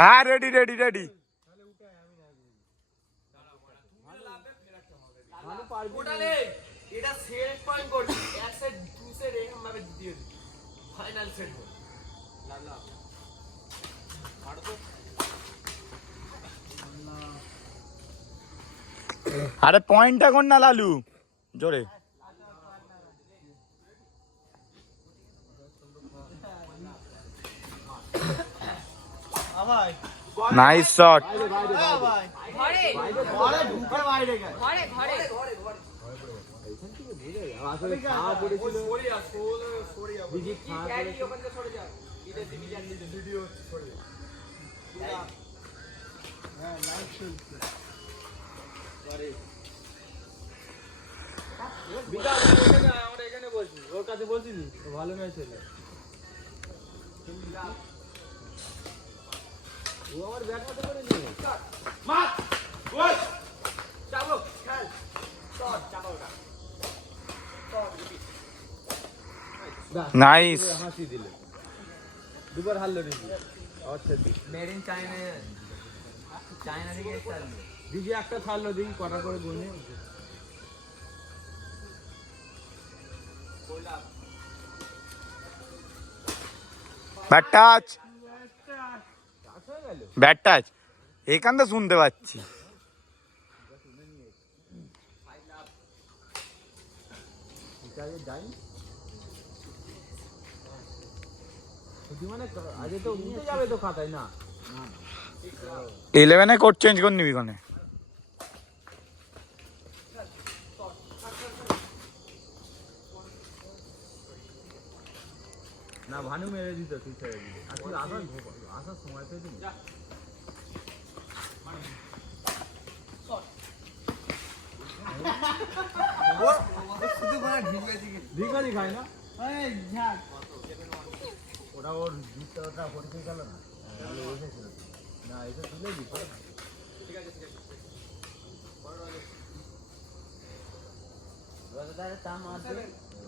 হ্যাঁ ready ready ready. এটা set point করবি, এক সেট দু সেট এরকম ভাবে দিয়ে দিবি, ফাইনাল সেট হবে। আরে পয়েন্টটা কোন না লালু জোরে। Nice shot. ওর কাছে বলছিলি ভালো ম্যাচ হলো। ও আমার ব্যাট হাতে করে নিয়ে মার গোল চাবো খেল শট চাবো ওটা নাইস। হাসি দিলে দুবার হারলো রে। আচ্ছা মেড ইন চায়না, চায়না থেকে এসেছে দিদি একটা ছাড়লো দিদি কটা করে গোল নিয়ে ব্যাট টাচ, ব্যাট টাচ এখান তো শুনতে পাচ্ছি। মানে আগে তো উঠে যাবে তো খাতায় না। 11-এ কোড চেঞ্জ করে নিবি কোনে। না ভানু মেরে দিত তুই ছেড়ে দিলি আর তুই আসার সময় পেয়ে দিলি। ঢিকারি খায় না ওটা, ওর ওটা পড়ে গেল না না এটা তুলে দিত।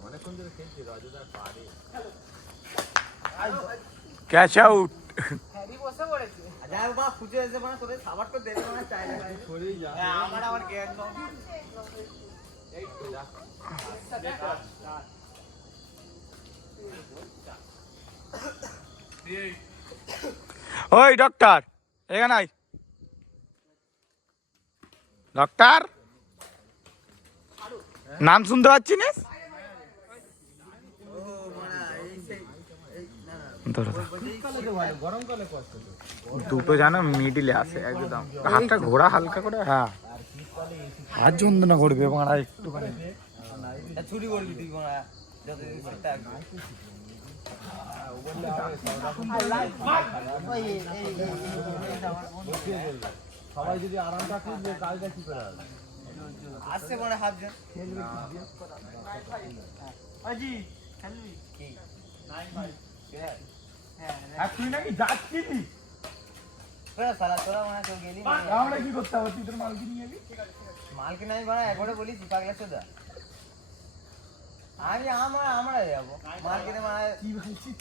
অনেকক্ষণ ধরে খেলছি রজদার পারে ক্যাচ আউট। ওই ডক্টর এখানে আয়। ডক্টর নাম শুনতে পাচ্ছি না। দুটো জানো মিডিলে আসে একদম, হাতটা ঘোরা হালকা করে। হ্যাঁ আর যন্ত্রণা করবে মারা একটুখানি। ছুরি করবি তুই সবাই যদি আরামটা খুঁজবে কাজটা কি করে হবে আসছে মনে হাত তুই নাকি যাচ্ছিলি আমরা কি করতে হবে? তুই তোর মালকে নিয়ে যাবি। মালকে নাই বাড়া একবারে বলিস পাগলা চোদা। আমি আমরা যাবো মালকে মারা কি বলছিস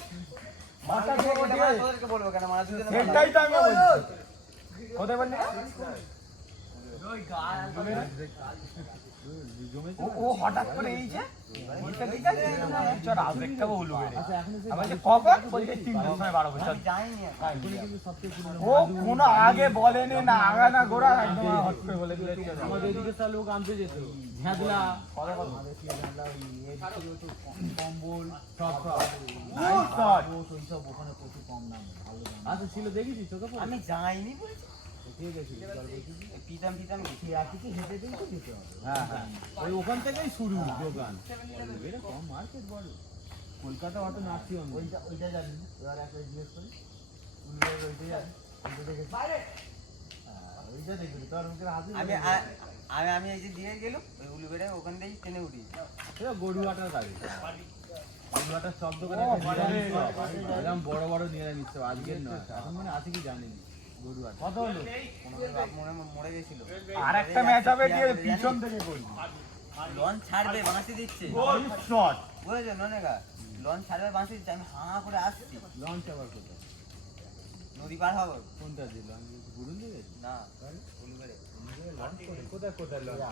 মাথা তোদেরকে বলবো কেন মারা দিতে? এটাই তো আমি বলছি। কোথায় বললি? ওই ও হঠাৎ করে এই যে চল আরেকটা বলবো আমাকে কখন বলতে 3টার সময় 12 বছর যাইনি ও কোনো আগে বলেনি না, আগা না গোড়া একদম হট করে বলে দিলে। আমাদের এদিকে সব লোক আনতে যেত ঝাঁদলা কম্বল সব সব ওখানে প্রচুর কম দাম ভালো দাম আচ্ছা ছিল দেখেছিস তোকে? আমি যাইনি বলছি পিতাম হেঁটে যেতে হবে। হ্যাঁ হ্যাঁ ওই ওখান থেকেই শুরু দোকান। কম মার্কেট বড় কলকাতা অত নাচি ওইটা যাবি এবার একটা জিজ্ঞেস করি ওইটাই যাবি ওইটা দেখবি তোর মুখের হাতে। আমি এই যে দিয়ে গেল ওই উলুবেড়ে ওখান থেকেই ট্রেনে উঠি গরুয়াটার গাড়ি গরুয়াটার সব দোকানে একদম বড় বড় নিরামিষ আজকের নয় এখন মানে আছে কি জানিনি। কত হলো? মরে গেছিল। আর একটা ম্যাচ হবে দিয়ে পিছন থেকে করবি। লঞ্চ ছাড়বে বাঁশি দিচ্ছে বুঝেছো ননেগা লঞ্চ ছাড়বে বাঁশি দিচ্ছে। আমি হাঁ করে আসছি লঞ্চ আবার কোথায় নদী পার হবো কোনটা দিল আমি বুড়ুন দিবে না উলুবেড়ে কোথায় কোথায় লঞ্চ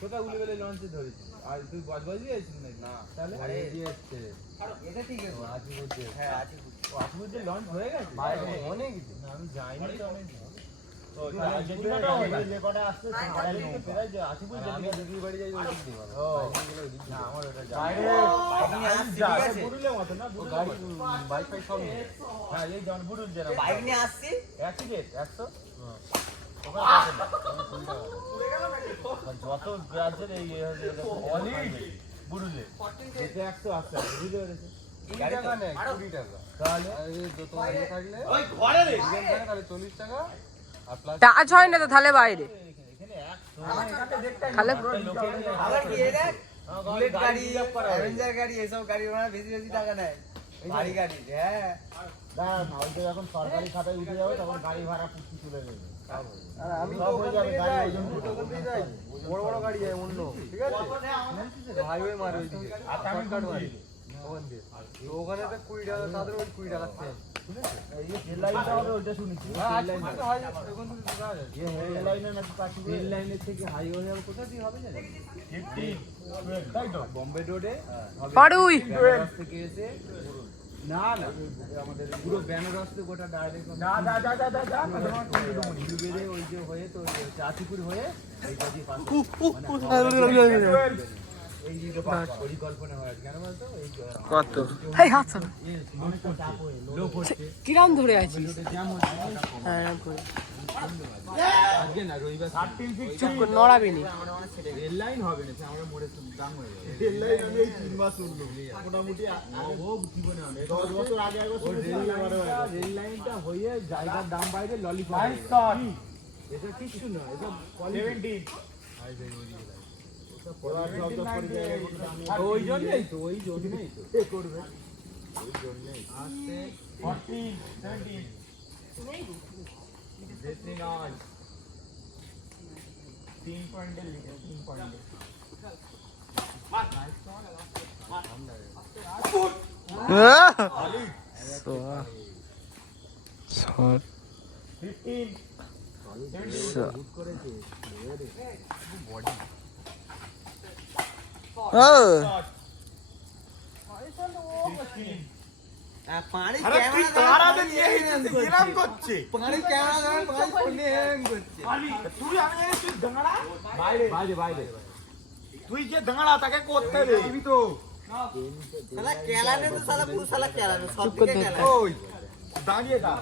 কোথায় উলিবেলে লঞ্চে ধরেছি আর তুই বজবজ দিয়েছিস নাকি না। তাহলে আরে, দিয়ে এসছে এটা ঠিক আছে আজিমুদ্দিন হ্যাঁ আছে আজিমুদ্দিন লঞ্চ হয়ে গেছে অনেক কিছু না আমি যাইনি তো আমি আমি দিদির বাড়ি যাই ওই দিক দিয়ে না আমার ওটা বুড়ুলের মতো না গাড়ি বাইক ফাইক সব নেই হ্যাঁ এই যেমন বুড়ুল যেন বাইক নিয়ে আসছি 1 টিকিট 100 যত রাজ্যের এই অনেক বুড়ুলে যেতে 100 আসছে বুঝতে পেরেছে এই টাকা নেই 20 টাকা তাহলে তোমার ইয়ে থাকলে ওই ঘরে রে তাহলে 40 টাকা আর প্লাস টাচ হয় না তো তাহলে বাইরে তাহলে আবার কি এটা বুলেট গাড়ি অ্যাভেঞ্জার গাড়ি এসব গাড়ি ওরা বেশি বেশি টাকা নেয় ভারী গাড়ি হ্যাঁ না ওইটা যখন সরকারি খাতায় উঠে যাবে তখন গাড়ি ভাড়া পুষ্টি তুলে দেবে আমি সব হয়ে যাবে গাড়ি ওজন বড় বড় গাড়ি যায় অন্য ঠিক আছে হাইওয়ে মারে ওইদিকে শর্টকাট মারে ওখানে তো 20 টাকা তাদের ওই 20 টাকা সেম রেল লাইনটা হবে ওইটা শুনেছি রেল লাইনের নাকি পাখি রেল লাইনের থেকে হাইওয়ে হবে কোথা দিয়ে হবে জানেন 15 তাই তো বোম্বে রোডে পাড়ুই বেনারস থেকে এসে না না আমাদের পুরো বেনারস থেকে গোটা ডাইরেক্ট যা বেড়ে ওই যে হয়ে তো চাঁচিপুর হয়ে এইটা দিয়ে পাস এই যে পরিকল্পনা হয় কেন বলতো এই কত হেই হাত ছাড়ো। লোক হচ্ছে কিরাম ধরে আছিস জ্যাম হচ্ছে হ্যাঁ এরম করে। আজকে না রবিবার 13 চুপ করে নড়াবি নি রেল লাইন হবে না আমরা মোড়ে দাম হয়ে যাবে রেল লাইন আমি এই 3 মাস উঠলো মোটামুটি ও জীবনে অনেক 10 বছর আগে রেল লাইনটা হয়ে জায়গার দাম বাইরে ললিপপ এটা কিছু না এটা 17 ওই জন্যই তো করবে ওই জন্যই আসতে 14 17 দেখতে নয় 3 পয়েন্টে লিখে 3 পয়েন্টে সর 15 গুড করেছে বডি পানি ক্যামেরা গেলাম করছে পানি ক্যামেরা ভাই ফোনে হ্যাং করছে বাইরে তুই যে দাঁড়া তাকে করতে রে তো শালা কেলানে তো শালা পুরো শালা কেলানে সব চুপ করে দিকে ধর। কেলানে ওই দাঁড়িয়ে দা